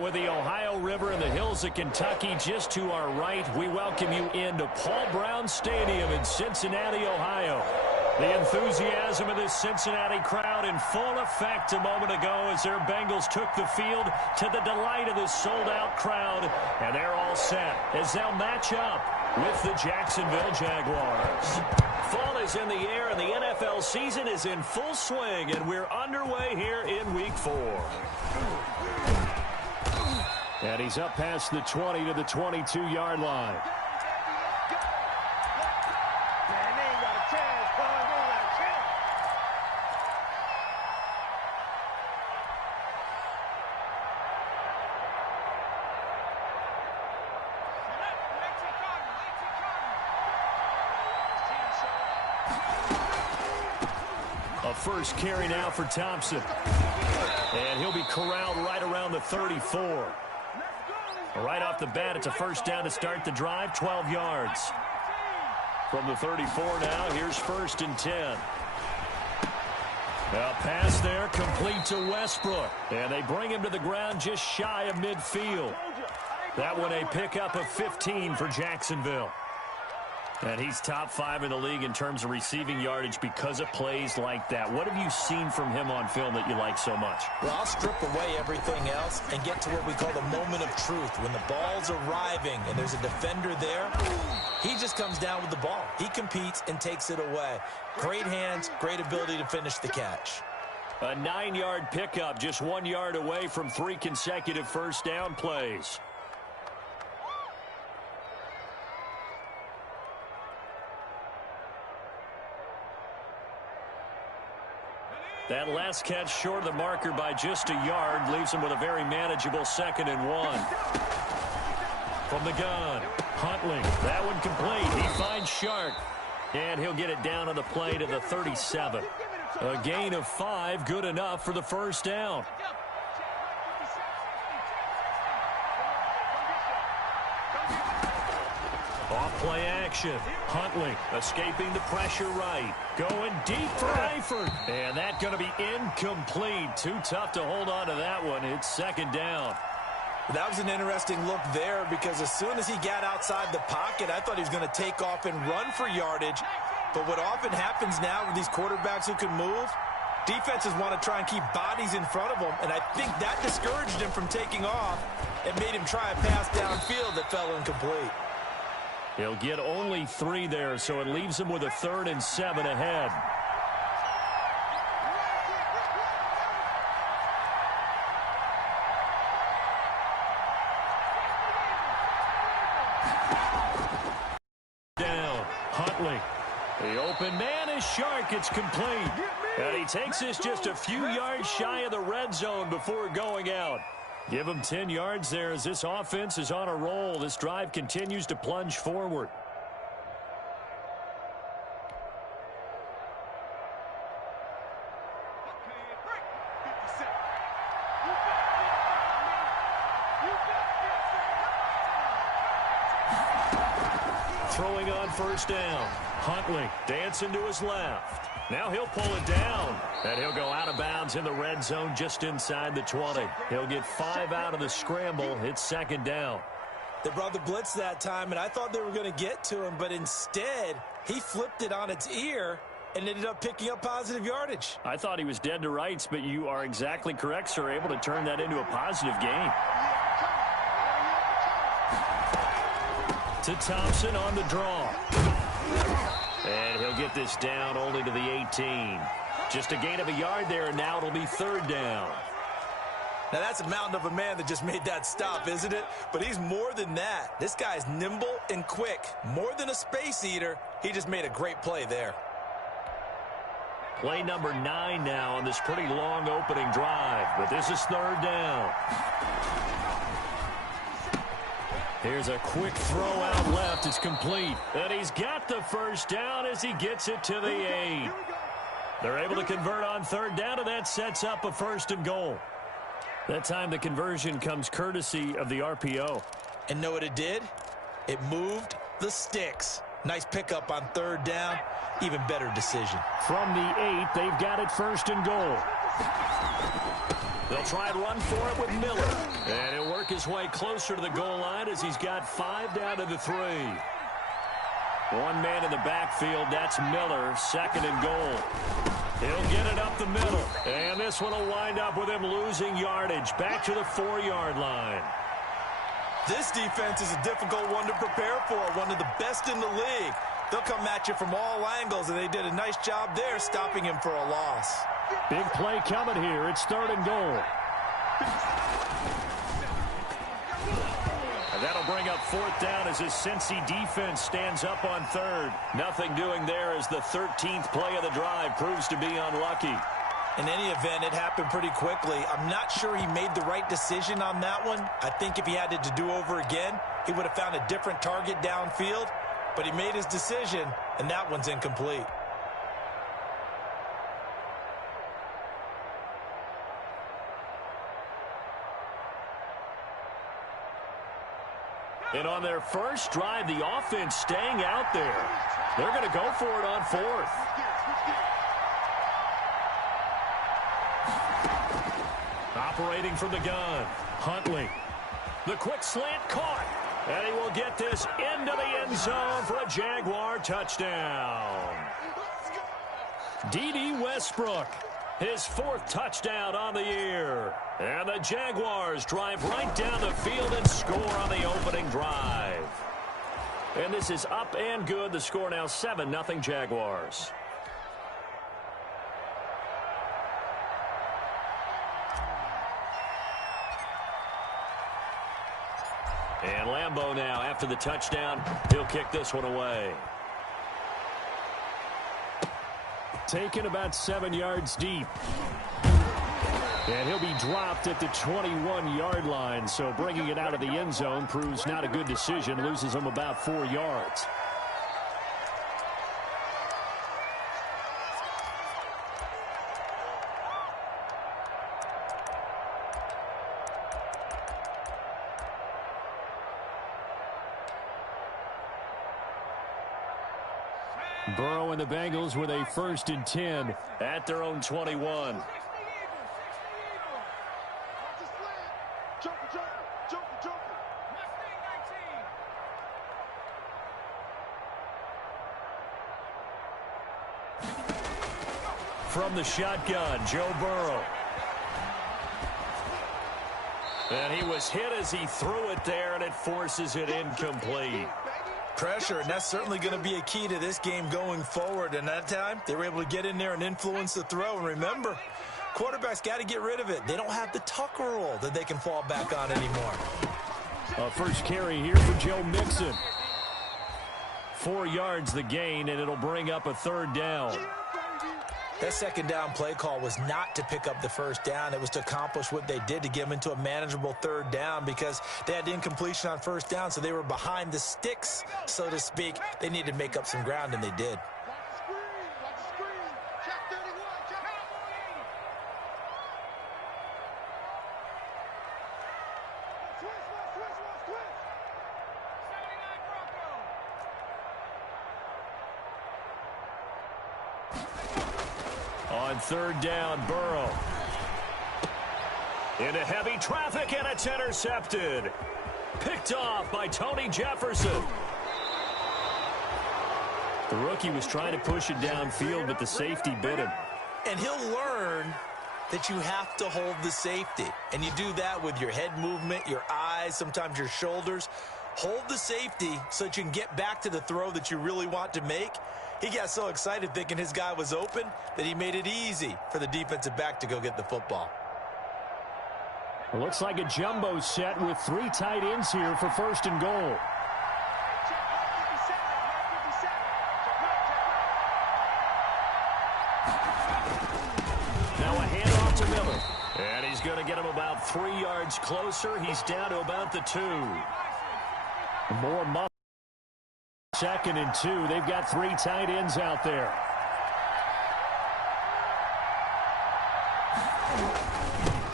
With the Ohio River and the hills of Kentucky just to our right, we welcome you into Paul Brown Stadium in Cincinnati, Ohio. The enthusiasm of this Cincinnati crowd in full effect a moment ago as their Bengals took the field to the delight of this sold-out crowd. And they're all set as they'll match up with the Jacksonville Jaguars. Fall is in the air and the NFL season is in full swing, and we're underway here in Week 4. And he's up past the 20 to the 22-yard line. A first carry now for Thompson. And he'll be corralled right around the 34. Right off the bat, it's a first down to start the drive, 12 yards. From the 34 now, here's 1st and 10. A pass there, complete to Westbrook. And they bring him to the ground just shy of midfield. That one a pickup of 15 for Jacksonville. And he's top 5 in the league in terms of receiving yardage because of plays like that. What have you seen from him on film that you like so much? Well, I'll strip away everything else and get to what we call the moment of truth. When the ball's arriving and there's a defender there, he just comes down with the ball. He competes and takes it away. Great hands, great ability to finish the catch. A 9-yard pickup, just 1 yard away from 3 consecutive first down plays. That last catch short of the marker by just a yard leaves him with a very manageable 2nd and 1. From the gun, Huntley, that one complete. He finds Shark, and he'll get it down on the play to the 37. A gain of 5, good enough for the first down. Off-play action. Huntley escaping the pressure right. Going deep for Eifert. And that's going to be incomplete. Too tough to hold on to that one. It's 2nd down. That was an interesting look there because as soon as he got outside the pocket, I thought he was going to take off and run for yardage. But what often happens now with these quarterbacks who can move, defenses want to try and keep bodies in front of them. And I think that discouraged him from taking off and made him try a pass downfield that fell incomplete. He'll get only 3 there, so it leaves him with a 3rd and 7 ahead. Down, Huntley. The open man is Shark. It's complete. And he takes this just a few yards shy of the red zone before going out. Give him 10 yards there as this offense is on a roll. This drive continues to plunge forward. Throwing on first down. Huntley dancing to his left. Now he'll pull it down, and he'll go out of bounds in the red zone just inside the 20. He'll get 5 out of the scramble. It's 2nd down. They brought the blitz that time, and I thought they were going to get to him, but instead he flipped it on its ear and ended up picking up positive yardage. I thought he was dead to rights, but you are exactly correct, sir. Able to turn that into a positive gain. To Thompson on the draw. And he'll get this down only to the 18. Just a gain of a yard there, and now it'll be 3rd down. Now that's a mountain of a man that just made that stop, isn't it? But he's more than that. This guy's nimble and quick. More than a space eater, he just made a great play there. Play number 9 now on this pretty long opening drive, but this is 3rd down. Here's a quick throw out left. It's complete. And he's got the first down as he gets it to the 8. They're able to convert on 3rd down, and that sets up a 1st and goal. That time the conversion comes courtesy of the RPO. And know what it did? It moved the sticks. Nice pickup on 3rd down. Even better decision. From the 8, they've got it 1st and goal. They'll try and run for it with Miller. And he'll work his way closer to the goal line as he's got 5 down to the 3. One man in the backfield, that's Miller, 2nd and goal. He'll get it up the middle. And this one will wind up with him losing yardage. Back to the 4-yard line. This defense is a difficult one to prepare for, one of the best in the league. They'll come at you from all angles, and they did a nice job there stopping him for a loss. Big play coming here. It's 3rd and goal. And that'll bring up 4th down as his Cincy defense stands up on 3rd. Nothing doing there as the 13th play of the drive proves to be unlucky. In any event, it happened pretty quickly. I'm not sure he made the right decision on that one. I think if he had to do over again, he would have found a different target downfield. But he made his decision, and that one's incomplete. And on their first drive, the offense staying out there. They're going to go for it on 4th. Operating from the gun, Huntley. The quick slant caught. And he will get this into the end zone for a Jaguar touchdown. D.D. Westbrook, his 4th touchdown on the year. And the Jaguars drive right down the field and score on the opening drive. And this is up and good. The score now 7-0 Jaguars. And Lambeau now, after the touchdown, he'll kick this one away. Taken about 7 yards deep. And he'll be dropped at the 21-yard line, so bringing it out of the end zone proves not a good decision, loses him about 4 yards. Burrow and the Bengals with a 1st and 10 at their own 21. From the shotgun, Joe Burrow. And he was hit as he threw it there, and it forces it incomplete. Pressure, and that's certainly going to be a key to this game going forward. And that time, they were able to get in there and influence the throw. And remember, quarterbacks got to get rid of it. They don't have the Tucker rule that they can fall back on anymore. First carry here for Joe Mixon. 4 yards the gain, and it'll bring up a 3rd down. That 2nd down play call was not to pick up the 1st down. It was to accomplish what they did to get them into a manageable 3rd down because they had incompletion on 1st down, so they were behind the sticks, so to speak. They needed to make up some ground, and they did. On 3rd down, Burrow. Into heavy traffic, and it's intercepted. Picked off by Tony Jefferson. The rookie was trying to push it downfield, but the safety bit him. And he'll learn that you have to hold the safety. And you do that with your head movement, your eyes, sometimes your shoulders. Hold the safety so that you can get back to the throw that you really want to make. He got so excited thinking his guy was open that he made it easy for the defensive back to go get the football. It looks like a jumbo set with 3 tight ends here for 1st and goal. Now a handoff to Miller. And he's going to get him about 3 yards closer. He's down to about the 2. More muscle. 2nd and 2. They've got 3 tight ends out there.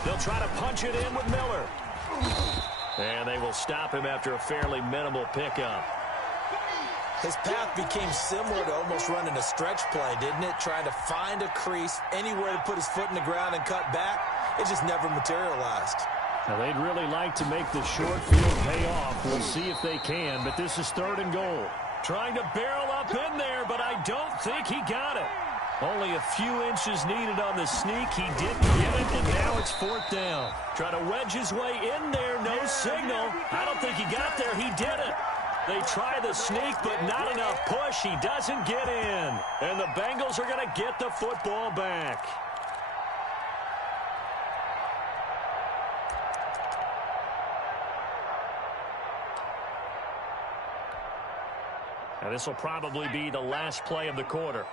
They'll try to punch it in with Miller. And they will stop him after a fairly minimal pickup. His path became similar to almost running a stretch play, didn't it? Trying to find a crease, anywhere to put his foot in the ground and cut back. It just never materialized. Now, they'd really like to make the short field pay off. We'll see if they can, but this is 3rd and goal. Trying to barrel up in there, but I don't think he got it. Only a few inches needed on the sneak. He didn't get it, and now it's 4th down. Trying to wedge his way in there, no signal. I don't think he got there. He did it. They try the sneak, but not enough push. He doesn't get in. And the Bengals are going to get the football back. And this will probably be the last play of the quarter.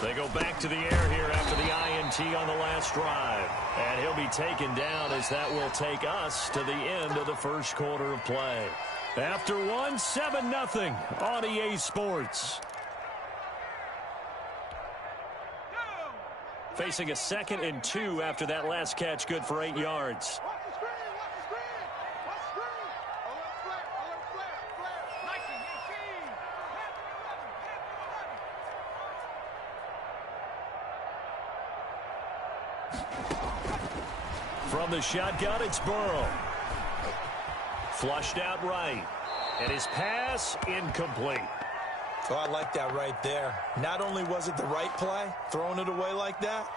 They go back to the air here after the INT on the last drive. And he'll be taken down as that will take us to the end of the first quarter of play. After one, 7-0 on EA Sports. Facing a 2nd and 2 after that last catch, good for 8 yards. From the shotgun, it's Burrow. Flushed out right. And his pass incomplete. Oh, I like that right there. Not only was it the right play, throwing it away like that,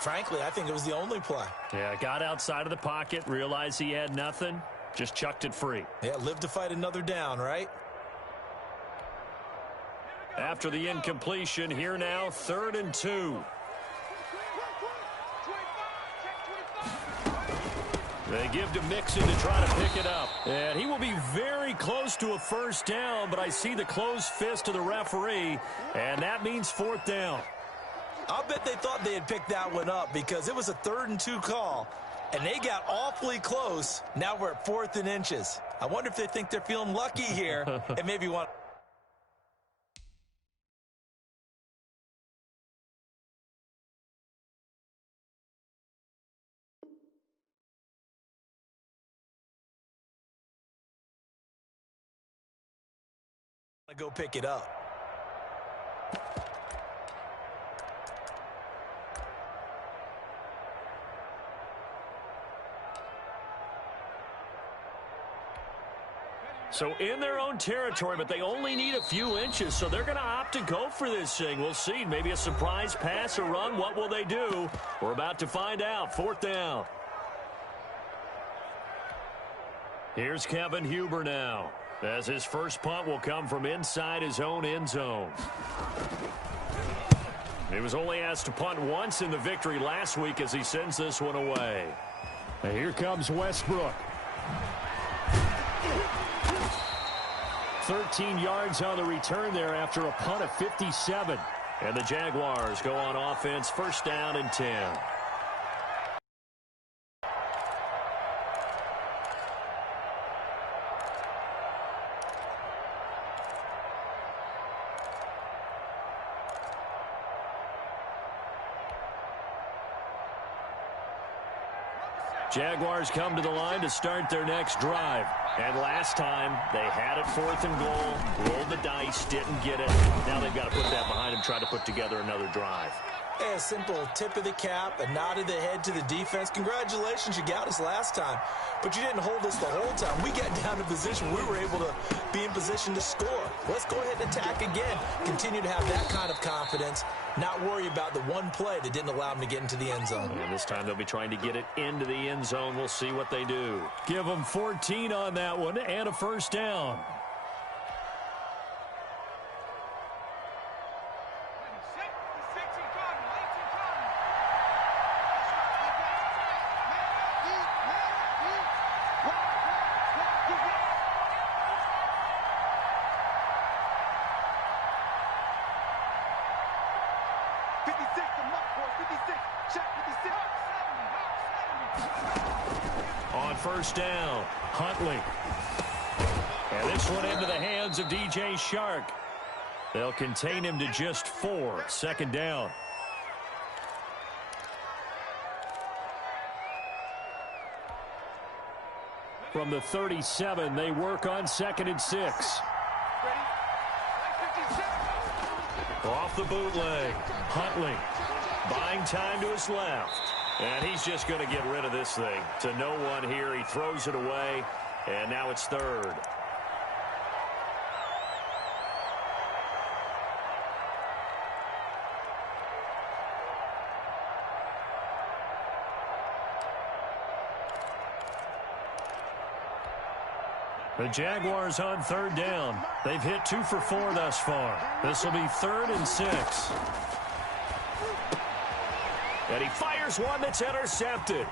frankly, I think it was the only play. Yeah, got outside of the pocket, realized he had nothing, just chucked it free. Yeah, live to fight another down, right? After the incompletion, here now, 3rd and 2. They give to Mixon to try to pick it up. And he will be very close to a 1st down, but I see the closed fist of the referee, and that means 4th down. I'll bet they thought they had picked that one up because it was a 3rd and 2 call, and they got awfully close. Now we're at 4th and inches. I wonder if they think they're feeling lucky here and maybe want... go pick it up. So in their own territory, but they only need a few inches, so they're going to opt to go for this thing. We'll see. Maybe a surprise pass or run. What will they do? We're about to find out. 4th down. Here's Kevin Huber now, as his first punt will come from inside his own end zone. He was only asked to punt once in the victory last week as he sends this one away. And here comes Westbrook. 13 yards on the return there after a punt of 57. And the Jaguars go on offense, 1st down and 10. Jaguars come to the line to start their next drive. And last time, they had it 4th and goal, rolled the dice, didn't get it. Now they've got to put that behind them, try to put together another drive. Hey, a simple tip of the cap, a nod of the head to the defense. Congratulations, you got us last time. But you didn't hold us the whole time. We got down to position. We were able to be in position to score. Let's go ahead and attack again. Continue to have that kind of confidence. Not worry about the one play that didn't allow them to get into the end zone. And this time they'll be trying to get it into the end zone. We'll see what they do. Give them 14 on that one and a 1st down. On 1st down, Huntley. And this one into the hands of DJ Shark. They'll contain him to just 4. 2nd down. From the 37, they work on 2nd and 6. Off the bootleg. Huntley buying time to his left. And he's just going to get rid of this thing. To no one here. He throws it away. And now it's 3rd. The Jaguars on 3rd down. They've hit 2 for 4 thus far. This will be 3rd and 6. And he fires one that's intercepted.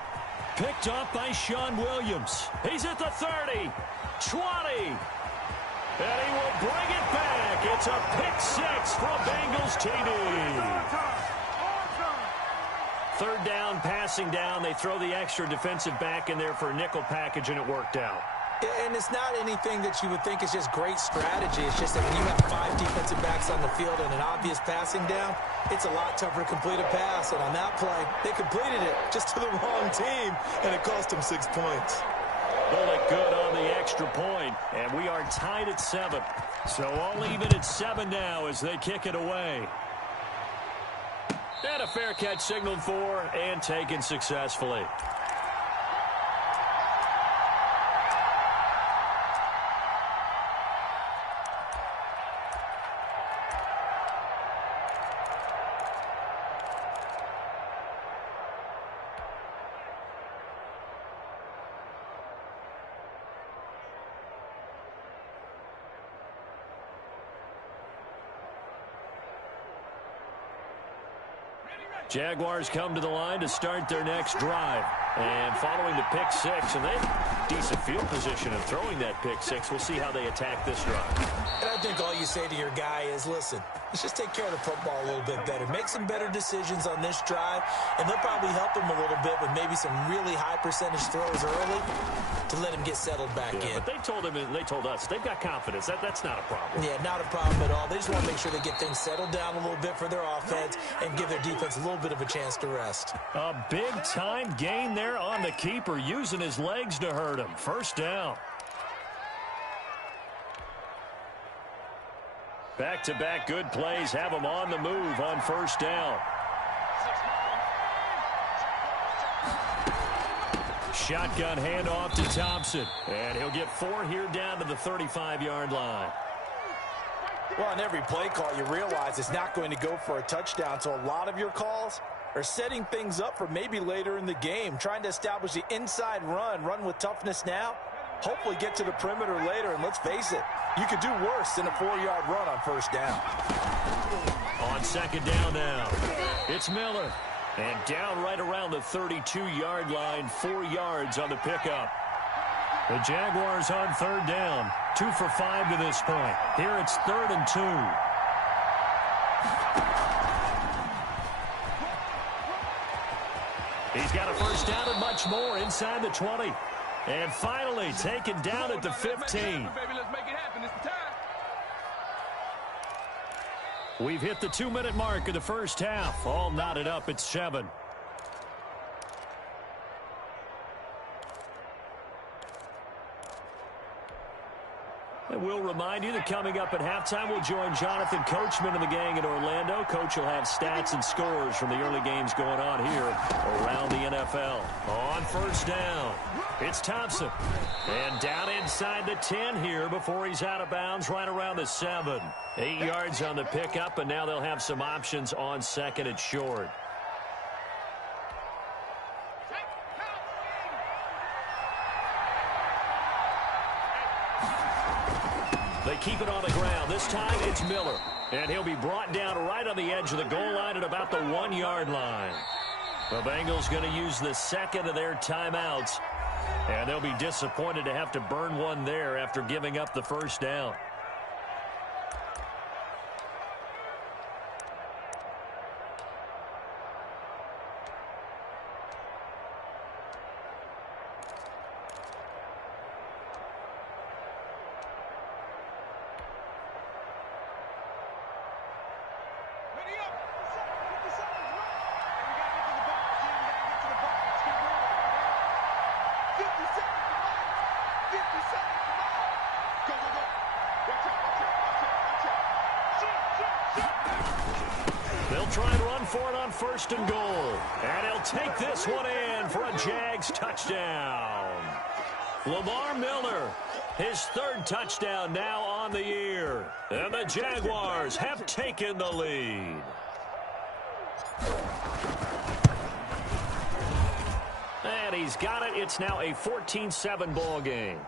Picked off by Sean Williams. He's at the 30, 20. And he will bring it back. It's a pick 6 from Bengals TD. 3rd down, passing down. They throw the extra defensive back in there for a nickel package, and it worked out. And it's not anything that you would think is just great strategy. It's just that when you have 5 defensive backs on the field and an obvious passing down, it's a lot tougher to complete a pass. And on that play, they completed it just to the wrong team, and it cost them 6 points. Bullet good on the extra point, and we are tied at 7. So all even at 7 now as they kick it away. And a fair catch signaled for and taken successfully. Jaguars come to the line to start their next drive. And following the pick 6, and they have decent field position in throwing that pick 6. We'll see how they attack this drive. And I think all you say to your guy is, listen, let's just take care of the football a little bit better. Make some better decisions on this drive, and they'll probably help him a little bit with maybe some really high percentage throws early to let him get settled back in. But they told him, and they told us, they've got confidence. That's not a problem. Yeah, not a problem at all. They just want to make sure they get things settled down a little bit for their offense and give their defense a little bit of a chance to rest. A big-time gain there on the keeper, using his legs to hurt him. 1st down. Back-to-back good plays have him on the move on 1st down. Shotgun handoff to Thompson. And he'll get 4 here down to the 35-yard line. Well, on every play call, you realize it's not going to go for a touchdown. So a lot of your calls are setting things up for maybe later in the game, trying to establish the inside run with toughness now, hopefully get to the perimeter later. And let's face it, you could do worse than a 4-yard run on 1st down. On 2nd down now, it's Miller. And down right around the 32-yard line, 4 yards on the pickup. The Jaguars on 3rd down, 2 for 5 to this point. Here it's 3rd and 2. He's got a 1st down and much more inside the 20. And finally taken down at the 15. We've hit the 2-minute mark of the 1st half. All knotted up at 7. And we'll remind you that coming up at halftime, we'll join Jonathan Coachman and the gang in Orlando. Coach will have stats and scores from the early games going on here around the NFL. On 1st down, it's Thompson. And down inside the 10 here before he's out of bounds right around the 7. 8 yards on the pickup, and now they'll have some options on 2nd and short. They keep it on the ground. This time it's Miller. And he'll be brought down right on the edge of the goal line at about the 1-yard line. The Bengals going to use the 2nd of their timeouts. And they'll be disappointed to have to burn one there after giving up the 1st down. They'll try and run for it on 1st and goal. And he'll take this one in for a Jags touchdown. Lamar Miller, his 3rd touchdown now on the year. And the Jaguars have taken the lead. And he's got it. It's now a 14-7 ball game.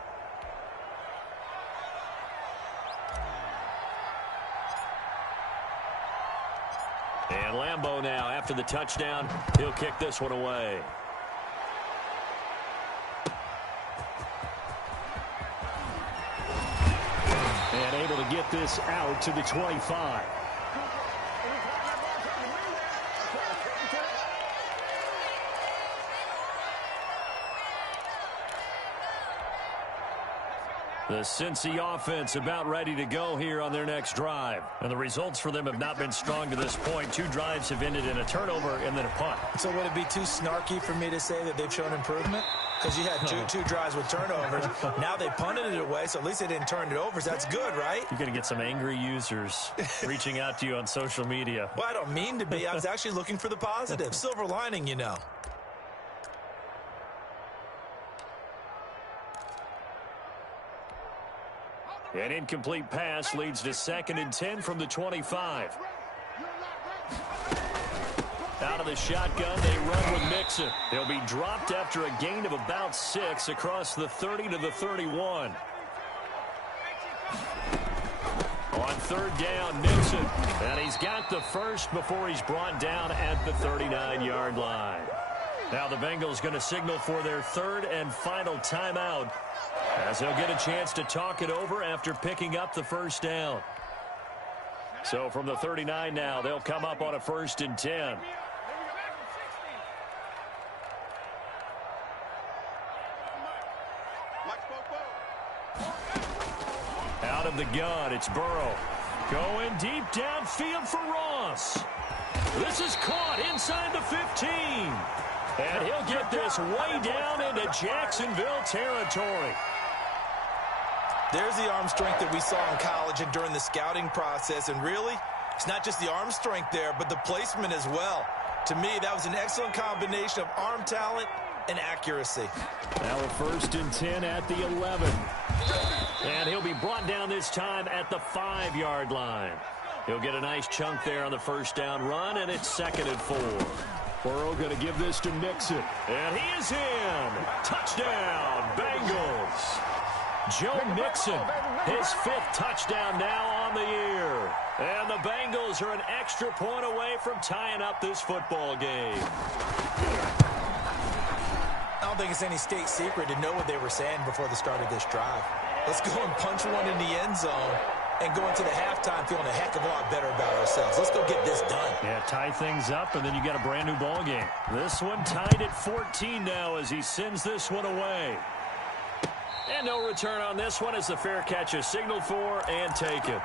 And Lambeau now, after the touchdown, he'll kick this one away. And able to get this out to the 25. The Cincy offense about ready to go here on their next drive. And the results for them have not been strong to this point. 2 drives have ended in a turnover and then a punt. So would it be too snarky for me to say that they've shown improvement? Because you had two drives with turnovers. Now they punted it away, so at least they didn't turn it over. So that's good, right? You're going to get some angry users reaching out to you on social media. Well, I don't mean to be. I was actually looking for the positive. Silver lining, you know. An incomplete pass leads to 2nd and 10 from the 25. Out of the shotgun, they run with Mixon. They'll be dropped after a gain of about 6 across the 30 to the 31. On 3rd down, Mixon. And he's got the first before he's brought down at the 39-yard line. Now the Bengals going to signal for their 3rd and final timeout, as they'll get a chance to talk it over after picking up the 1st down. So from the 39 now, they'll come up on a 1st and 10. Out of the gun, it's Burrow. Going deep downfield for Ross. This is caught inside the 15. And he'll get this way down into Jacksonville territory. There's the arm strength that we saw in college and during the scouting process. And really, it's not just the arm strength there, but the placement as well. To me, that was an excellent combination of arm talent and accuracy. Now a 1st and 10 at the 11. And he'll be brought down this time at the 5-yard line. He'll get a nice chunk there on the 1st down run, and it's 2nd and 4. Burrow going to give this to Mixon. And he is in. Touchdown, Bengals. Joe Mixon, his 5th touchdown now on the year. And the Bengals are an extra point away from tying up this football game. I don't think it's any state secret to know what they were saying before the start of this drive. Let's go and punch one in the end zone and go into the halftime feeling a heck of a lot better about ourselves. Let's go get this done. Yeah, tie things up, and then you got a brand new ball game. This one tied at 14 now as he sends this one away. And no return on this one as the fair catch is signaled for and taken.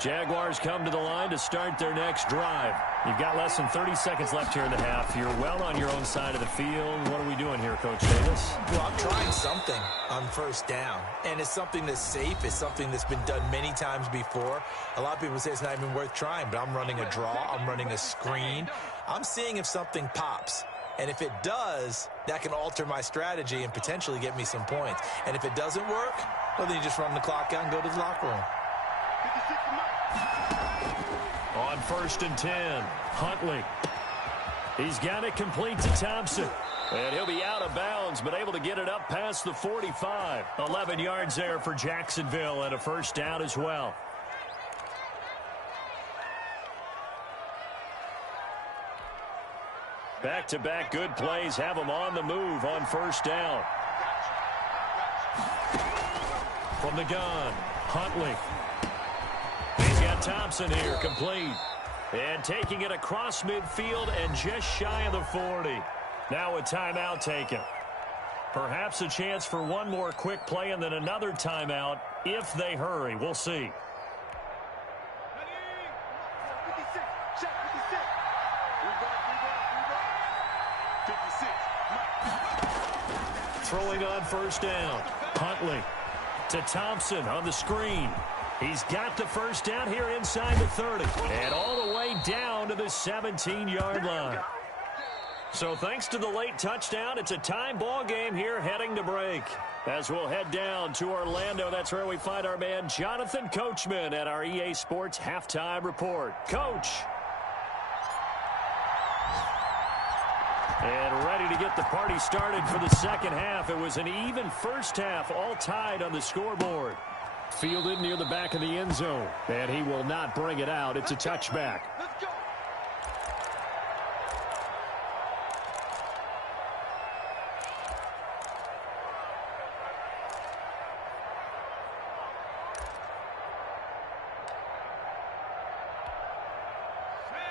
Jaguars come to the line to start their next drive. You've got less than 30 seconds left here in the half. You're well on your own side of the field. What are we doing here, Coach Davis? Well, I'm trying something on 1st down, and it's something that's safe. It's something that's been done many times before. A lot of people say it's not even worth trying, but I'm running a draw. I'm running a screen. I'm seeing if something pops. And if it does, that can alter my strategy and potentially get me some points. And if it doesn't work, well, then you just run the clock out and go to the locker room. On 1st and 10, Huntley. He's got it complete to Thompson. And he'll be out of bounds, but able to get it up past the 45. 11 yards there for Jacksonville and a 1st down as well. Back-to-back good plays have them on the move on 1st down. From the gun, Huntley. He's got Thompson here, complete. And taking it across midfield and just shy of the 40. Now a timeout taken. Perhaps a chance for one more quick play and then another timeout if they hurry. We'll see. Throwing on first down. Huntley to Thompson on the screen. He's got the first down here inside the 30. And all the way down to the 17-yard line. So thanks to the late touchdown, it's a time ball game here heading to break. As we'll head down to Orlando, that's where we find our man Jonathan Coachman at our EA Sports Halftime Report. Coach. And ready to get the party started for the second half. It was an even first half, all tied on the scoreboard. Fielded near the back of the end zone. And he will not bring it out. It's a touchback. Let's go.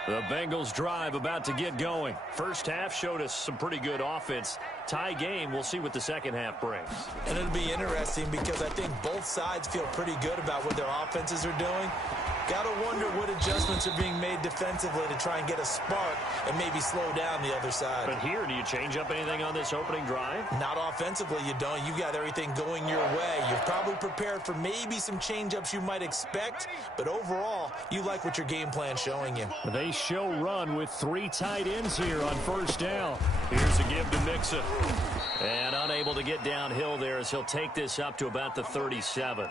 The Bengals drive about to get going. First half showed us some pretty good offense. Tie game. We'll see what the second half brings. And it'll be interesting because I think both sides feel pretty good about what their offenses are doing. Got to wonder what adjustments are being made defensively to try and get a spark and maybe slow down the other side. But here, do you change up anything on this opening drive? Not offensively, you don't. You got everything going your way. You're probably prepared for maybe some change-ups you might expect, but overall, you like what your game plan's showing you. They show run with 3 tight ends here on first down. Here's a give to Mixon. And unable to get downhill there as he'll take this up to about the 37.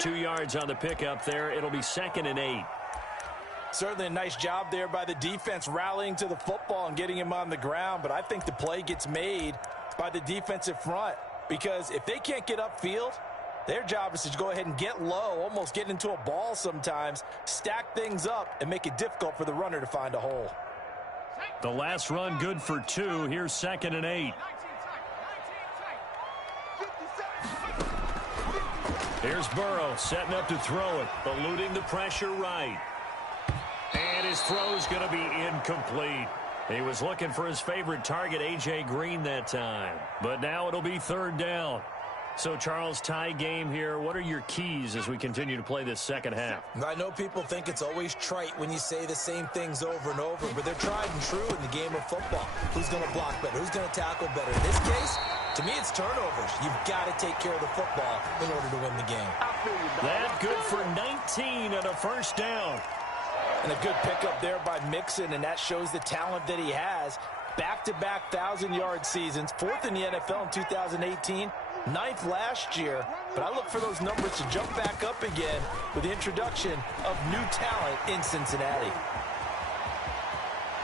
2 yards on the pickup there. It'll be 2nd and 8. Certainly a nice job there by the defense rallying to the football and getting him on the ground, but I think the play gets made by the defensive front because if they can't get upfield, their job is to go ahead and get low, almost get into a ball sometimes, stack things up, and make it difficult for the runner to find a hole. The last run good for 2. Here's 2nd and 8. Here's Burrow setting up to throw it, eluding the pressure right. And his throw's going to be incomplete. He was looking for his favorite target, A.J. Green, that time. But now it'll be 3rd down. So, Charles, tie game here. What are your keys as we continue to play this second half? I know people think it's always trite when you say the same things over and over, but they're tried and true in the game of football. Who's going to block better? Who's going to tackle better? In this case, to me, it's turnovers. You've got to take care of the football in order to win the game. That good for 19 and a first down. And a good pickup there by Mixon, and that shows the talent that he has. Back-to-back 1,000-yard seasons, 4th in the NFL in 2018, 9th last year. But I look for those numbers to jump back up again with the introduction of new talent in Cincinnati.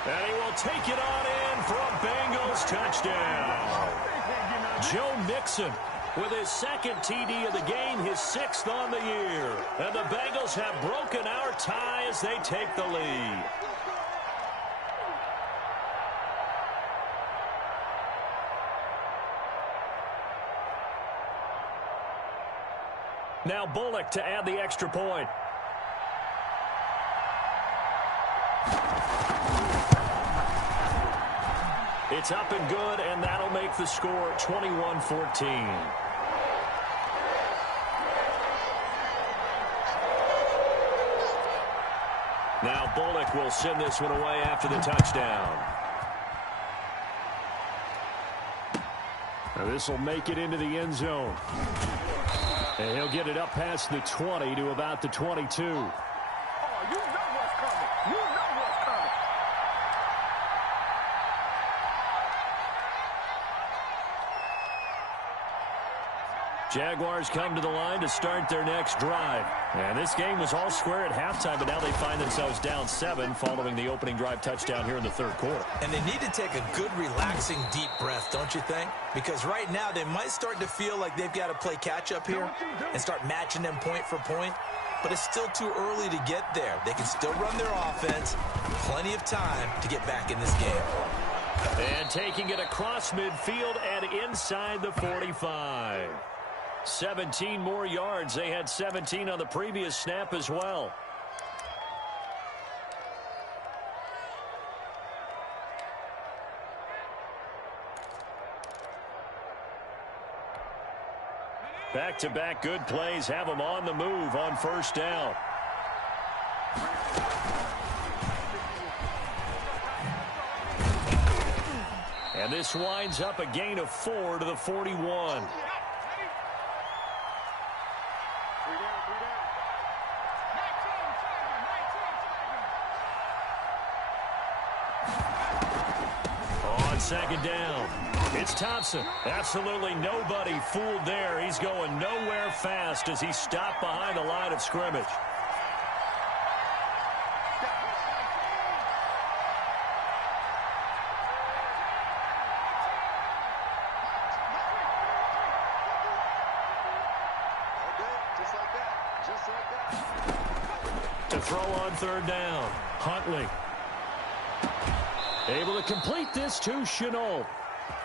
And he will take it on in for a Bengals touchdown. Joe Mixon with his 2nd TD of the game, his 6th on the year. And the Bengals have broken our tie as they take the lead. Now Bullock to add the extra point. It's up and good, and that'll make the score 21-14. Now Bullock will send this one away after the touchdown. Now this will make it into the end zone. And he'll get it up past the 20 to about the 22. Oh, you know what's coming. You know what's coming. Jaguars come to the line to start their next drive. And this game was all square at halftime, but now they find themselves down 7 following the opening drive touchdown here in the 3rd quarter. And they need to take a good, relaxing, deep breath, don't you think? Because right now they might start to feel like they've got to play catch-up here and start matching them point for point. But it's still too early to get there. They can still run their offense. Plenty of time to get back in this game. And taking it across midfield and inside the 45. 17 more yards. They had 17 on the previous snap as well. Back-to-back good plays have him on the move on first down. And this winds up a gain of 4 to the 41. On second down, it's Thompson. Absolutely nobody fooled there. He's going nowhere fast as he stopped behind the line of scrimmage. To throw on third down, Huntley. Able to complete this to Shenault.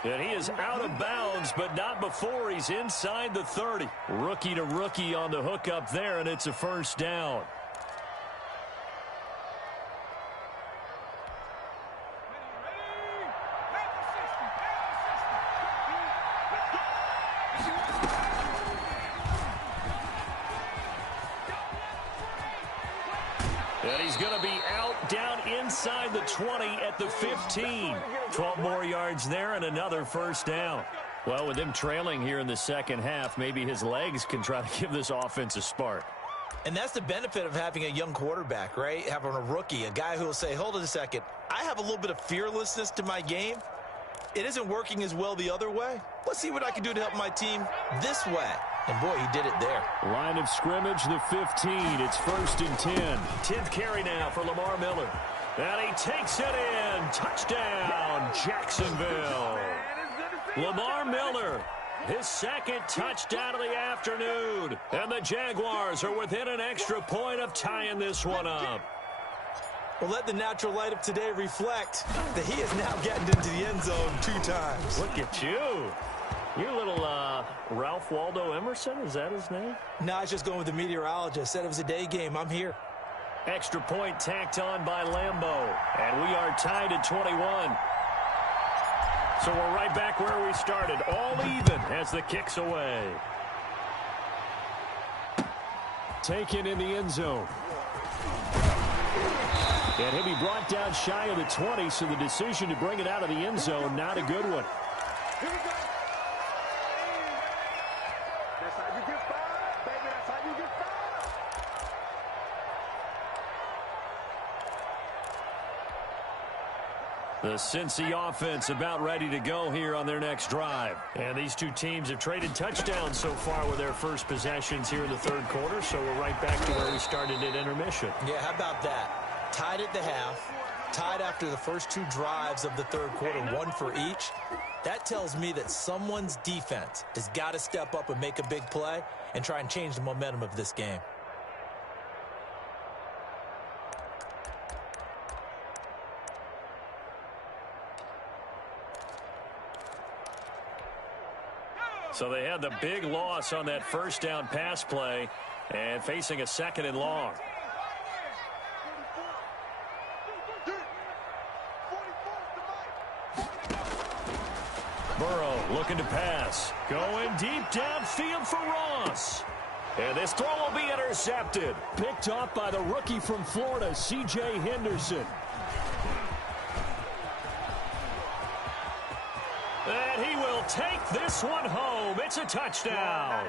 And he is out of bounds, but not before he's inside the 30. Rookie to rookie on the hookup there, and it's a first down. And he's going to be out down inside the 20 at the 15. 12 more yards there and another first down. Well, with him trailing here in the second half, maybe his legs can try to give this offense a spark. And that's the benefit of having a young quarterback, right? Having a rookie, a guy who will say, hold on a second, I have a little bit of fearlessness to my game. It isn't working as well the other way. Let's see what I can do to help my team this way. And, boy, he did it there. Line of scrimmage, the 15. It's 1st and 10. 10th carry now for Lamar Miller. And he takes it in. Touchdown, Jacksonville. Lamar Miller, his second touchdown of the afternoon. And the Jaguars are within an extra point of tying this one up. Well, let the natural light of today reflect that he is now getting into the end zone 2 times. Look at you. You're a little Ralph Waldo Emerson, is that his name? No, I was just going with the meteorologist. Said it was a day game. I'm here. Extra point tacked on by Lambeau. And we are tied at 21. So we're right back where we started. All even as the kick's away. Taken in the end zone. And he'll be brought down shy of the 20, so the decision to bring it out of the end zone, not a good one. Here we go. That's how you get fired, baby. That's how you get fired. The Cincy offense about ready to go here on their next drive. And these two teams have traded touchdowns so far with their first possessions here in the third quarter, so we're right back to where we started at intermission. Yeah, how about that? Tied at the half, tied after the first 2 drives of the third quarter, 1 for each. That tells me that someone's defense has got to step up and make a big play and try and change the momentum of this game. So they had the big loss on that first down pass play and facing a 2nd and long. Burrow looking to pass. Going deep downfield for Ross. And this throw will be intercepted. Picked off by the rookie from Florida, C.J. Henderson. And he will take this one home. It's a touchdown.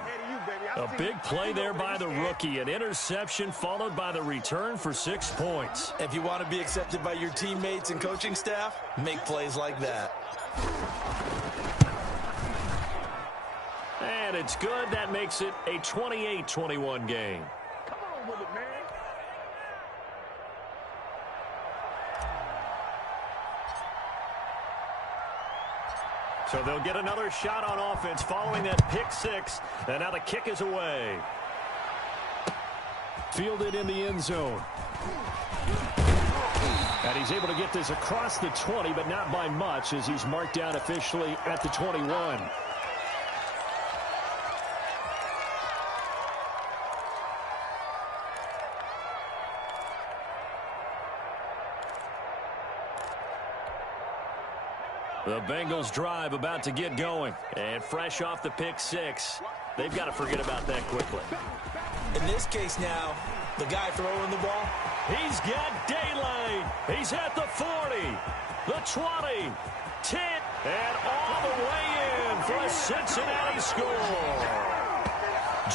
A big play there by the rookie. An interception followed by the return for 6 points. If you want to be accepted by your teammates and coaching staff, make plays like that. And it's good. That makes it a 28-21 game. Come on with it, man. So they'll get another shot on offense following that pick 6. And now the kick is away. Fielded in the end zone. And he's able to get this across the 20, but not by much as he's marked down officially at the 21. The Bengals drive about to get going. And fresh off the pick 6, they've got to forget about that quickly. In this case now, the guy throwing the ball, he's got daylight. He's at the 40, the 20, 10, and all the way in for a Cincinnati score.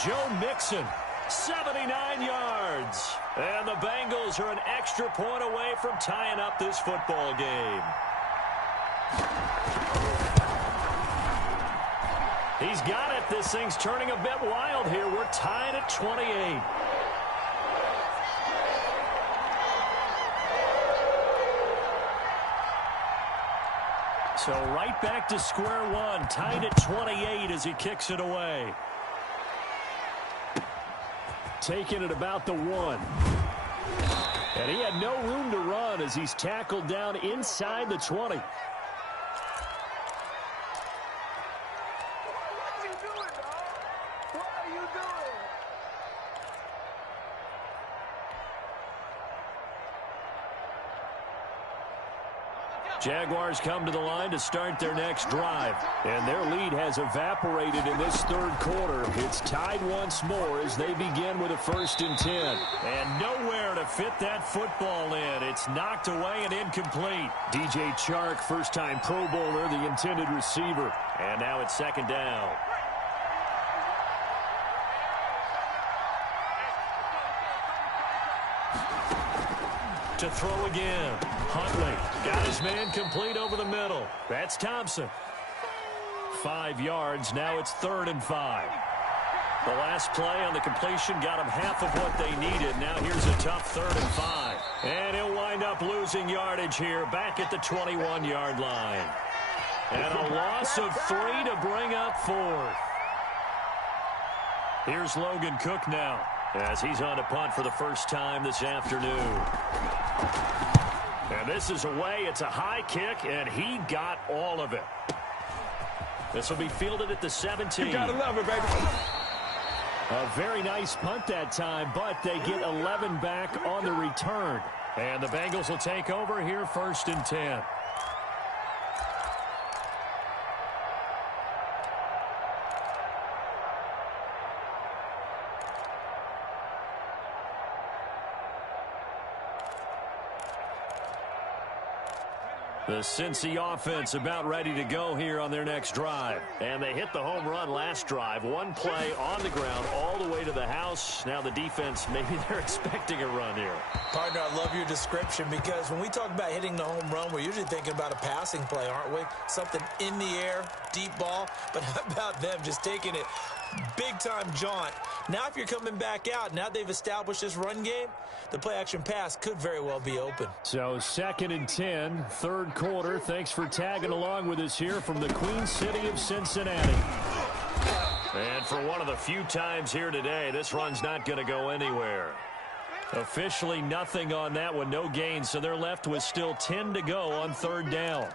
Joe Mixon, 79 yards. And the Bengals are an extra point away from tying up this football game. He's got it. This thing's turning a bit wild here. We're tied at 28. So right back to square one, tied at 28 as he kicks it away. Taking it about the 1. And he had no room to run as he's tackled down inside the 20. What are you doing, dog? What are you doing? Jaguars come to the line to start their next drive. And their lead has evaporated in this third quarter. It's tied once more as they begin with a 1st and 10. And nowhere to fit that football in. It's knocked away and incomplete. DJ Chark, first-time Pro Bowler, the intended receiver. And now it's 2nd down. To throw again. Huntley got his man complete over the middle. That's Thompson. 5 yards. Now it's 3rd and 5. The last play on the completion got him half of what they needed. Now here's a tough 3rd and 5. And he'll wind up losing yardage here back at the 21-yard line. And a loss of 3 to bring up 4th. Here's Logan Cook now as he's on to punt for the first time this afternoon. And this is away. It's a high kick, and he got all of it. This will be fielded at the 17. You gotta love it, baby. A very nice punt that time, but they get 11 back on the return. And the Bengals will take over here 1st and 10. The Cincy offense about ready to go here on their next drive. And they hit the home run last drive. One play on the ground all the way to the house. Now the defense, maybe they're expecting a run here. Partner, I love your description because when we talk about hitting the home run, we're usually thinking about a passing play, aren't we? Something in the air, deep ball. But how about them just taking it big-time jaunt? Now if you're coming back out, now they've established this run game, the play-action pass could very well be open. So 2nd and 10, 3rd quarter. Thanks for tagging along with us here from the Queen City of Cincinnati. And for one of the few times here today, this run's not going to go anywhere. Officially nothing on that one, no gain, so they're left with still 10 to go on 3rd down.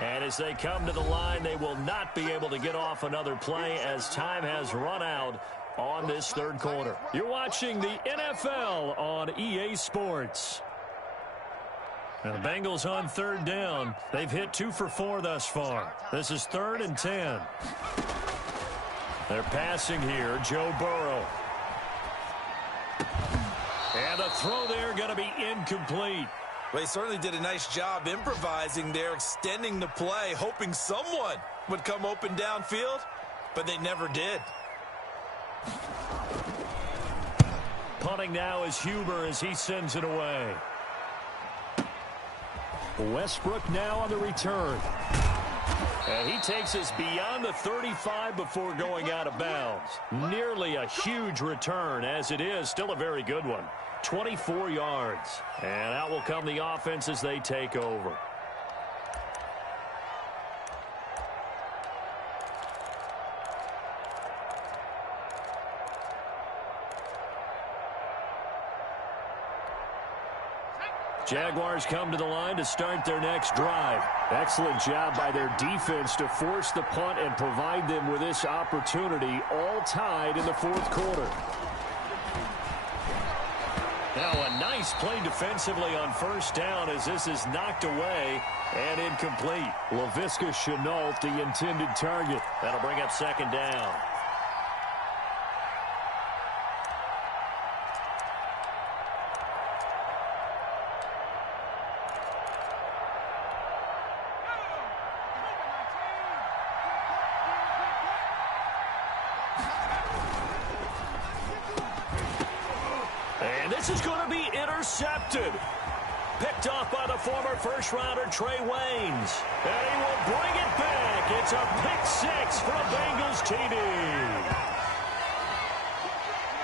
And as they come to the line, they will not be able to get off another play as time has run out on this 3rd quarter. You're watching the NFL on EA Sports. And the Bengals on 3rd down. They've hit 2 for 4 thus far. This is 3rd and 10. They're passing here. Joe Burrow. And the throw there going to be incomplete. Well, he certainly did a nice job improvising there, extending the play, hoping someone would come open downfield, but they never did. Punting now is Huber as he sends it away. Westbrook now on the return. And he takes us beyond the 35 before going out of bounds. Nearly a huge return, as it is still a very good one. 24 yards. And out will come the offense as they take over. Jaguars come to the line to start their next drive. Excellent job by their defense to force the punt and provide them with this opportunity, all tied in the 4th quarter. Now a nice play defensively on first down as this is knocked away and incomplete. Laviska Shenault, the intended target. That'll bring up second down. And this is going to be intercepted. Picked off by the former first-rounder Trey Waynes. And he will bring it back. It's a pick-6 for a Bengals TD.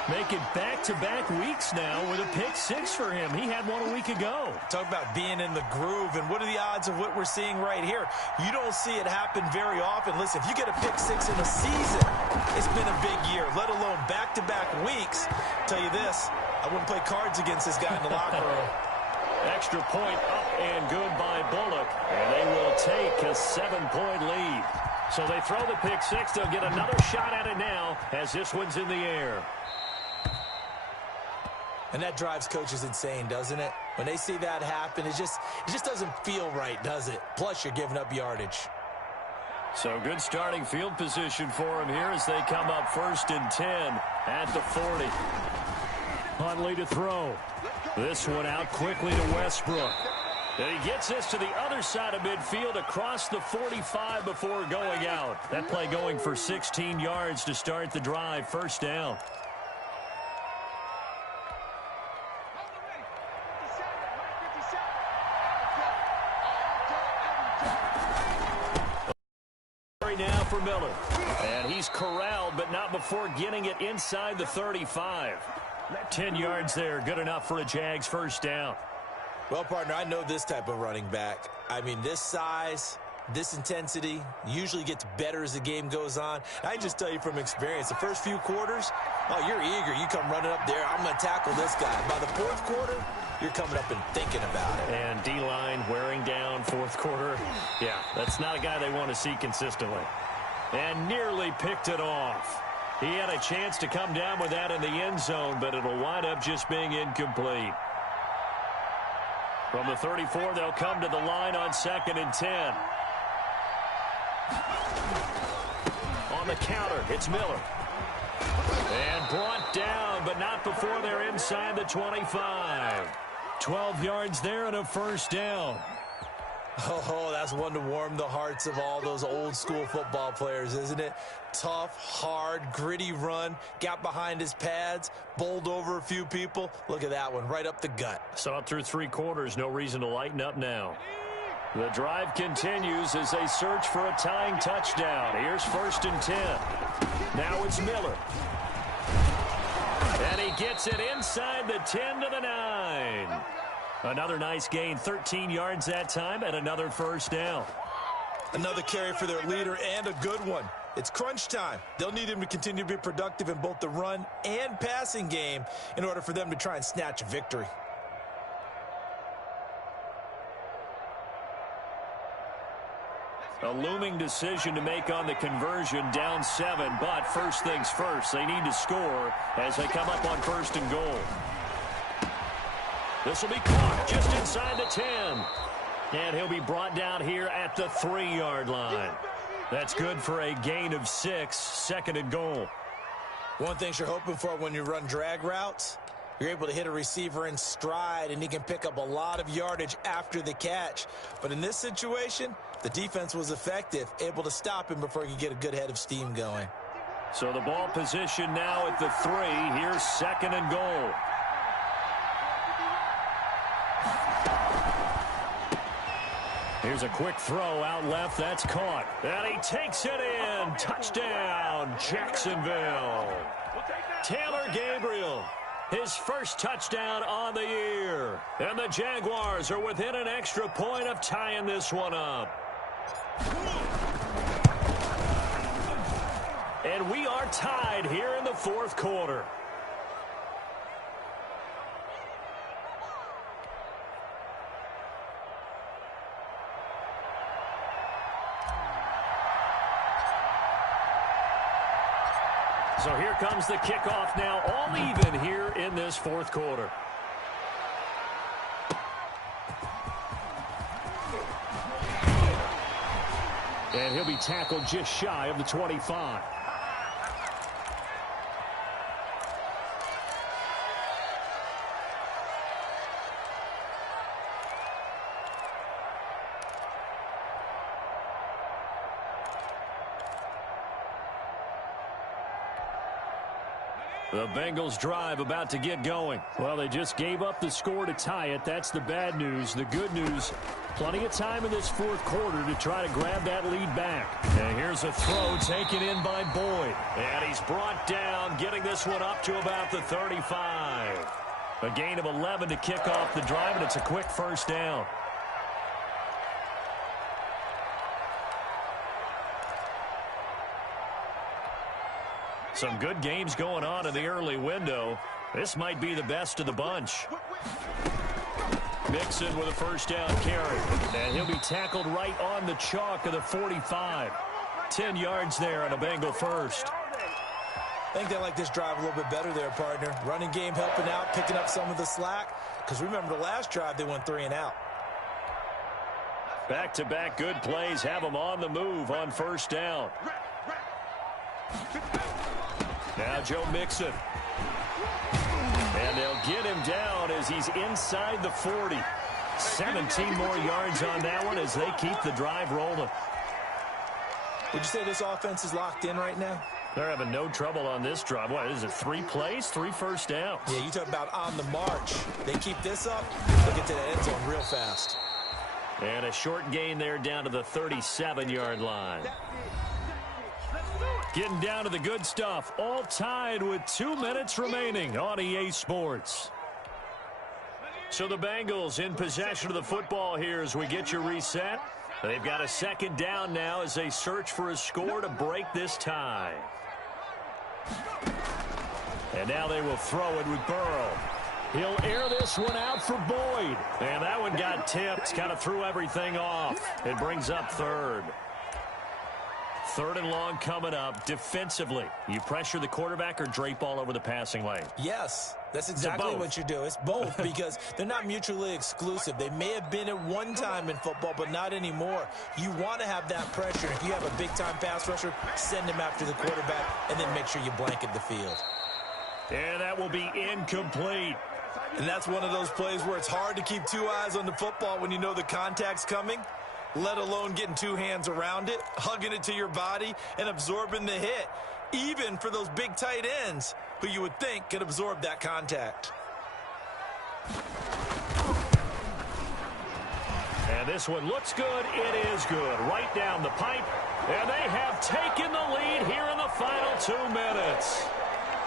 Make it back-to-back weeks now with a pick-6 for him. He had one a week ago. Talk about being in the groove, and what are the odds of what we're seeing right here? You don't see it happen very often. Listen, if you get a pick-6 in a season, it's been a big year, let alone back-to-back weeks. Tell you this, I wouldn't play cards against this guy in the locker room. Extra point up and good by Bullock. And they will take a 7-point lead. So they throw the pick-6. They'll get another shot at it now as this one's in the air. And that drives coaches insane, doesn't it? When they see that happen, it just doesn't feel right, does it? Plus, you're giving up yardage. So good starting field position for him here as they come up 1st and 10 at the 40. Huntley to throw. This one out quickly to Westbrook. And he gets this to the other side of midfield across the 45 before going out. That play going for 16 yards to start the drive. First down. Now for Miller. And he's corralled, but not before getting it inside the 35. 10 yards there, good enough for a Jags first down. Well, partner, I know this type of running back. I mean, this size, this intensity usually gets better as the game goes on. I just tell you from experience, the first few quarters, oh, you're eager. You come running up there, I'm going to tackle this guy. By the fourth quarter, you're coming up and thinking about it. And D-line wearing down fourth quarter. Yeah, that's not a guy they want to see consistently. And nearly picked it off. He had a chance to come down with that in the end zone, but it'll wind up just being incomplete. From the 34, they'll come to the line on 2nd and 10. On the counter, it's Miller. And brought down, but not before they're inside the 25. 12 yards there and a first down. Oh, that's one to warm the hearts of all those old school football players, isn't it? Tough, hard, gritty run, got behind his pads, bowled over a few people. Look at that one, right up the gut. Saw it through 3 quarters, no reason to lighten up now. The drive continues as they search for a tying touchdown. Here's 1st and 10. Now it's Miller. And he gets it inside the 10 to the 9. Another nice gain, 13 yards that time, and another first down. Another carry for their leader and a good one. It's crunch time. They'll need him to continue to be productive in both the run and passing game in order for them to try and snatch a victory. A looming decision to make on the conversion, down 7, but first things first, they need to score as they come up on 1st and goal. This will be caught just inside the 10. And he'll be brought down here at the 3-yard line. That's good for a gain of 6, 2nd and goal. One thing you're hoping for when you run drag routes, you're able to hit a receiver in stride, and he can pick up a lot of yardage after the catch. But in this situation, the defense was effective, able to stop him before he could get a good head of steam going. So the ball position now at the 3. Here's 2nd and goal. Here's a quick throw out left. That's caught. And he takes it in. Touchdown, Jacksonville. Taylor Gabriel, his first touchdown on the year. And the Jaguars are within an extra point of tying this one up. And we are tied here in the 4th quarter. So here comes the kickoff now, all even here in this 4th quarter. And he'll be tackled just shy of the 25. The Bengals drive about to get going. Well, they just gave up the score to tie it. That's the bad news. The good news, plenty of time in this fourth quarter to try to grab that lead back. And here's a throw taken in by Boyd. And he's brought down, getting this one up to about the 35. A gain of 11 to kick off the drive, and it's a quick first down. Some good games going on in the early window. This might be the best of the bunch. Mixon with a first down carry. And he'll be tackled right on the chalk of the 45. 10 yards there on a Bengal first. I think they like this drive a little bit better there, partner. Running game helping out, picking up some of the slack. Because remember, the last drive, they went 3 and out. Back-to-back good plays have them on the move on first down. Now Joe Mixon. And they'll get him down as he's inside the 40. 17 more yards on that one as they keep the drive rolling. Would you say this offense is locked in right now? They're having no trouble on this drive. What is it, 3 plays, 3 first downs? Yeah, you talk about on the march. They keep this up, they'll get to the end zone real fast. And a short gain there down to the 37-yard line. Getting down to the good stuff. All tied with 2 minutes remaining on EA Sports. So the Bengals in possession of the football here as we get you reset. They've got a second down now as they search for a score to break this tie. And now they will throw it with Burrow. He'll air this one out for Boyd. And that one got tipped. Kind of threw everything off. It brings up third. 3rd and long coming up. Defensively, you pressure the quarterback or drape all over the passing lane? Yes, that's exactly what you do. It's both because they're not mutually exclusive. They may have been at one time in football, but not anymore. You want to have that pressure. If you have a big-time pass rusher, send him after the quarterback, and then make sure you blanket the field. And that will be incomplete. And that's one of those plays where it's hard to keep 2 eyes on the football when you know the contact's coming, let alone getting 2 hands around it, hugging it to your body, and absorbing the hit, even for those big tight ends who you would think could absorb that contact. And this one looks good. It is good. Right down the pipe. And they have taken the lead here in the final 2 minutes.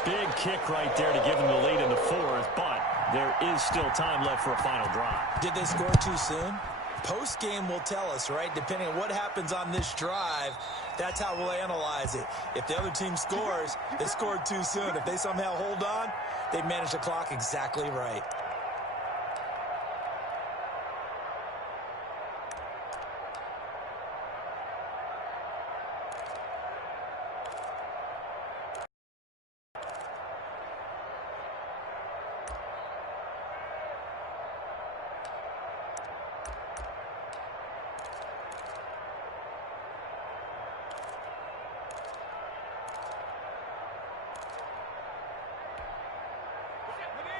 Big kick right there to give them the lead in the 4th, but there is still time left for a final drive. Did they score too soon? Post-game will tell us, right? Depending on what happens on this drive, that's how we'll analyze it. If the other team scores, they scored too soon. If they somehow hold on, they manage the clock exactly right.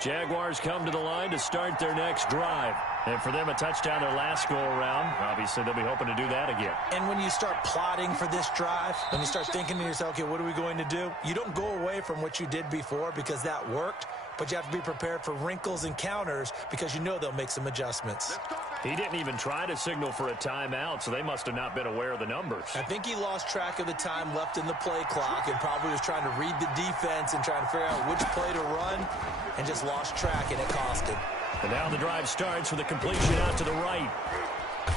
Jaguars come to the line to start their next drive. And for them, a touchdown their last go-around. Obviously, they'll be hoping to do that again. And when you start plotting for this drive, when you start thinking to yourself, okay, what are we going to do? You don't go away from what you did before because that worked, but you have to be prepared for wrinkles and counters because you know they'll make some adjustments. He didn't even try to signal for a timeout, so they must have not been aware of the numbers. I think he lost track of the time left in the play clock and probably was trying to read the defense and trying to figure out which play to run and just lost track, and it cost him. And now the drive starts with a completion out to the right.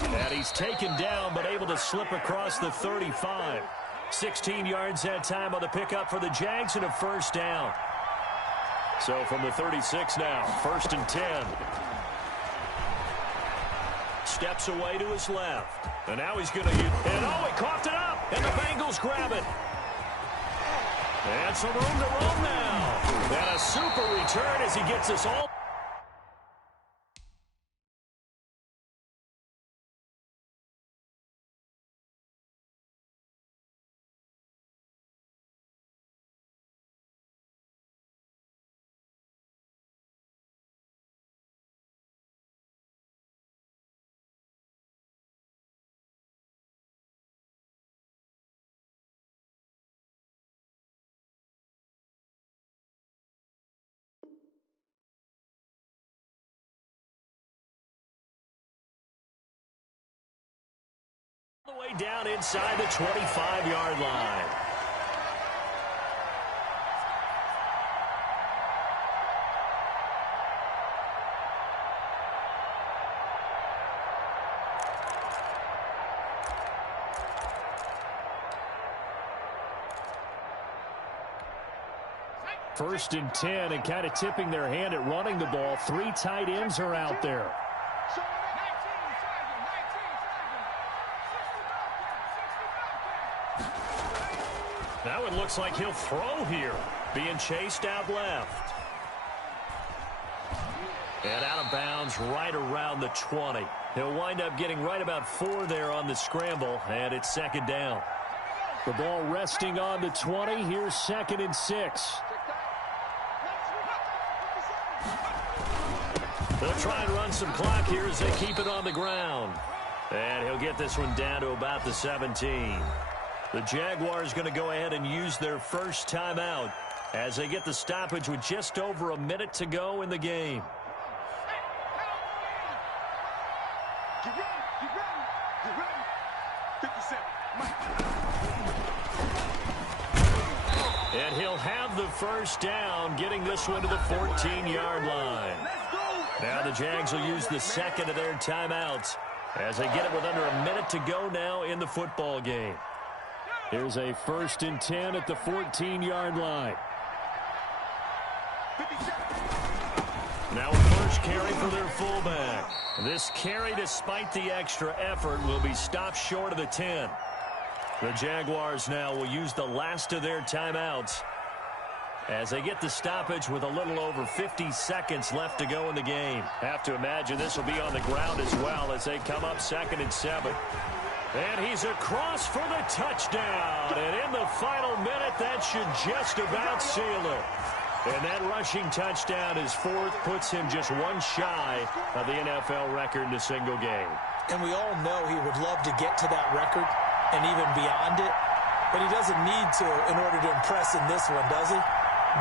And he's taken down but able to slip across the 35. 16 yards that time on the pickup for the Jags and a first down. So from the 36 now, 1st and 10. Steps away to his left. And now he's going to use... And oh, he coughed it up. And the Bengals grab it. And some room to roam now. And a super return as he gets us all... All the way down inside the 25-yard line. First and 10, and kind of tipping their hand at running the ball. 3 tight ends are out there. Now it looks like he'll throw here. Being chased out left. And out of bounds right around the 20. He'll wind up getting right about 4 there on the scramble, and it's second down. The ball resting on the 20. Here's 2nd and 6. They'll try and run some clock here as they keep it on the ground. And he'll get this one down to about the 17. The Jaguars going to go ahead and use their first timeout as they get the stoppage with just over a minute to go in the game. And he'll have the first down, getting this one to the 14-yard line. Now the Jags will use the second of their timeouts as they get it with under a minute to go now in the football game. Here's a 1st and 10 at the 14-yard line. Now a first carry for their fullback. This carry, despite the extra effort, will be stopped short of the 10. The Jaguars now will use the last of their timeouts as they get the stoppage with a little over 50 seconds left to go in the game. Have to imagine this will be on the ground as well as they come up 2nd and 7. And he's across for the touchdown. And in the final minute, that should just about seal it. And that rushing touchdown, his 4th, puts him just 1 shy of the NFL record in a single game. And we all know he would love to get to that record and even beyond it. But he doesn't need to in order to impress in this one, does he?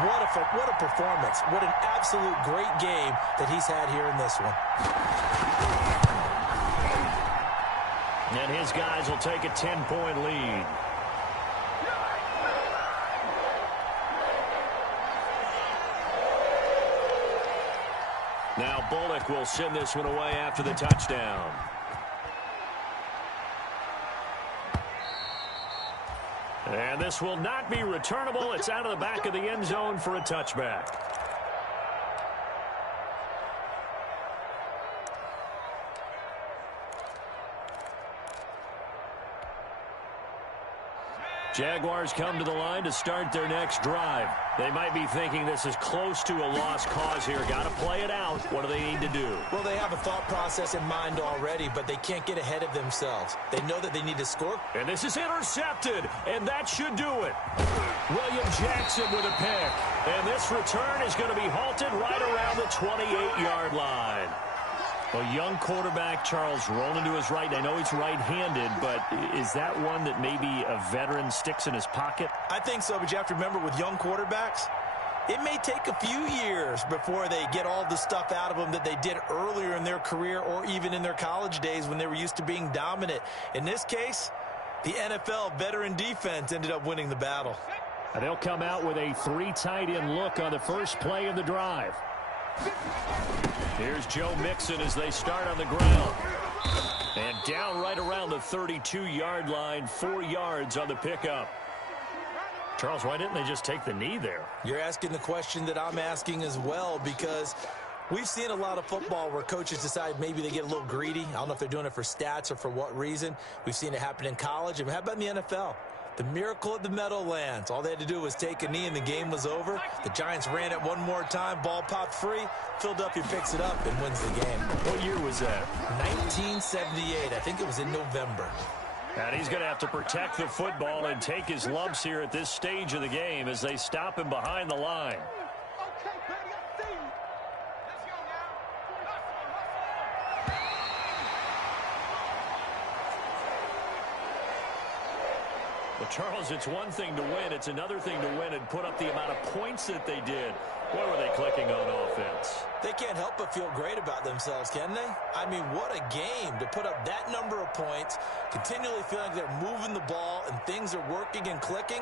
What a performance. What an absolute great game that he's had here in this one. And his guys will take a 10-point lead. Now Bullock will send this one away after the touchdown. And this will not be returnable. It's out of the back of the end zone for a touchback. Jaguars come to the line to start their next drive. They might be thinking this is close to a lost cause here. Got to play it out. What do they need to do? Well, they have a thought process in mind already, but they can't get ahead of themselves. They know that they need to score. And this is intercepted, and that should do it. William Jackson with a pick. And this return is going to be halted right around the 28-yard line. A young quarterback, Charles, rolling to his right. I know he's right-handed, but is that one that maybe a veteran sticks in his pocket? I think so, but you have to remember with young quarterbacks, it may take a few years before they get all the stuff out of them that they did earlier in their career or even in their college days when they were used to being dominant. In this case, the NFL veteran defense ended up winning the battle. And they'll come out with a 3 tight end look on the first play of the drive. Here's Joe Mixon as they start on the ground. And down right around the 32-yard line, 4 yards on the pickup. Charles, why didn't they just take the knee there? You're asking the question that I'm asking as well, because we've seen a lot of football where coaches decide maybe they get a little greedy. I don't know if they're doing it for stats or for what reason. We've seen it happen in college. And how about in the NFL? The miracle at the Meadowlands. All they had to do was take a knee and the game was over. The Giants ran it one more time. Ball popped free. Philadelphia picks it up and wins the game. What year was that? 1978. I think it was in November. And he's going to have to protect the football and take his lumps here at this stage of the game as they stop him behind the line. Well, Charles, it's one thing to win. It's another thing to win and put up the amount of points that they did. What were they clicking on offense? They can't help but feel great about themselves, can they? I mean, what a game to put up that number of points, continually feeling like they're moving the ball and things are working and clicking.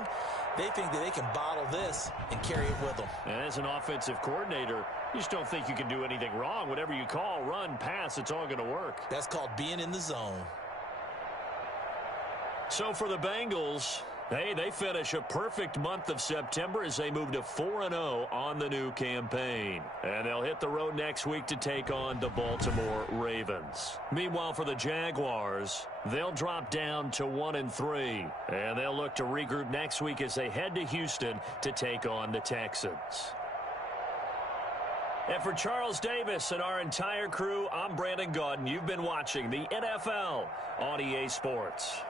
They think that they can bottle this and carry it with them. And as an offensive coordinator, you just don't think you can do anything wrong. Whatever you call, run, pass, it's all going to work. That's called being in the zone. So for the Bengals, hey, they finish a perfect month of September as they move to 4-0 on the new campaign. And they'll hit the road next week to take on the Baltimore Ravens. Meanwhile, for the Jaguars, they'll drop down to 1-3. And they'll look to regroup next week as they head to Houston to take on the Texans. And for Charles Davis and our entire crew, I'm Brandon Gaudin. You've been watching the NFL on EA Sports.